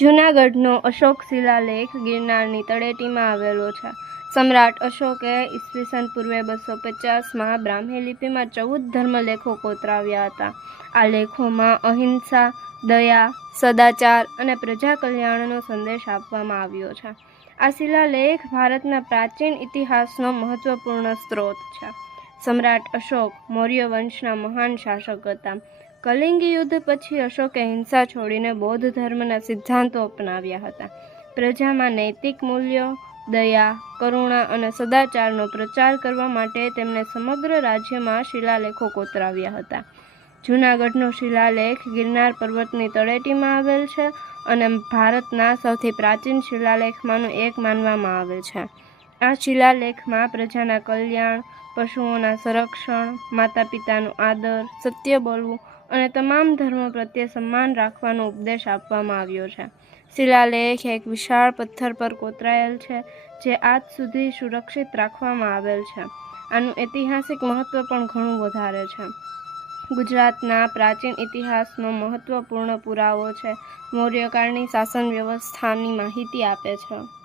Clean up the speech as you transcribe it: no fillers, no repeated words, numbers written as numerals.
જૂનાગઢનો અશોક શિલાલેખ ગિરનારની તળેટીમાં આવેલો છે. સમ્રાટ અશોકે ઈસવીસન પૂર્વે 250માં બ્રાહ્મી લિપિમાં 14 ધર્મલેખો કોતરાવ્યા હતા. આ લેખોમાં અહિંસા, દયા, સદાચાર અને પ્રજા કલ્યાણનો સંદેશ આપવામાં આવ્યો છે. આ શિલાલેખ ભારતના પ્રાચીન ઇતિહાસનો મહત્વપૂર્ણ સ્ત્રોત છે. સમ્રાટ અશોક મૌર્ય વંશના મહાન શાસક હતા. કલિંગ યુદ્ધ પછી અશોકે હિંસા છોડીને બૌદ્ધ ધર્મના સિદ્ધાંતો અપનાવ્યા હતા. પ્રજામાં નૈતિક મૂલ્યો, દયા, કરુણા અને સદાચારનો પ્રચાર કરવા માટે તેમણે સમગ્ર રાજ્યમાં શિલાલેખો કોતરાવ્યા હતા. જૂનાગઢનો શિલાલેખ ગિરનાર પર્વતની તળેટીમાં આવેલ છે અને ભારતના સૌથી પ્રાચીન શિલાલેખમાંનો એક માનવામાં આવે છે. આ શિલાલેખમાં પ્રજાના કલ્યાણ, પશુઓના સંરક્ષણ, માતા પિતાનો આદર, સત્ય બોલવું અને તમામ ધર્મો પ્રત્યે સન્માન રાખવાનો ઉપદેશ આપવામાં આવ્યો છે. શિલાલેખ એક વિશાળ પથ્થર પર કોતરાયેલ છે જે આજ સુધી સુરક્ષિત રાખવામાં આવેલ છે. આનું ઐતિહાસિક મહત્વ પણ ઘણું વધારે છે. ગુજરાતના પ્રાચીન ઇતિહાસનો મહત્વપૂર્ણ પુરાવો છે. મૌર્યકાળની શાસન વ્યવસ્થાની માહિતી આપે છે.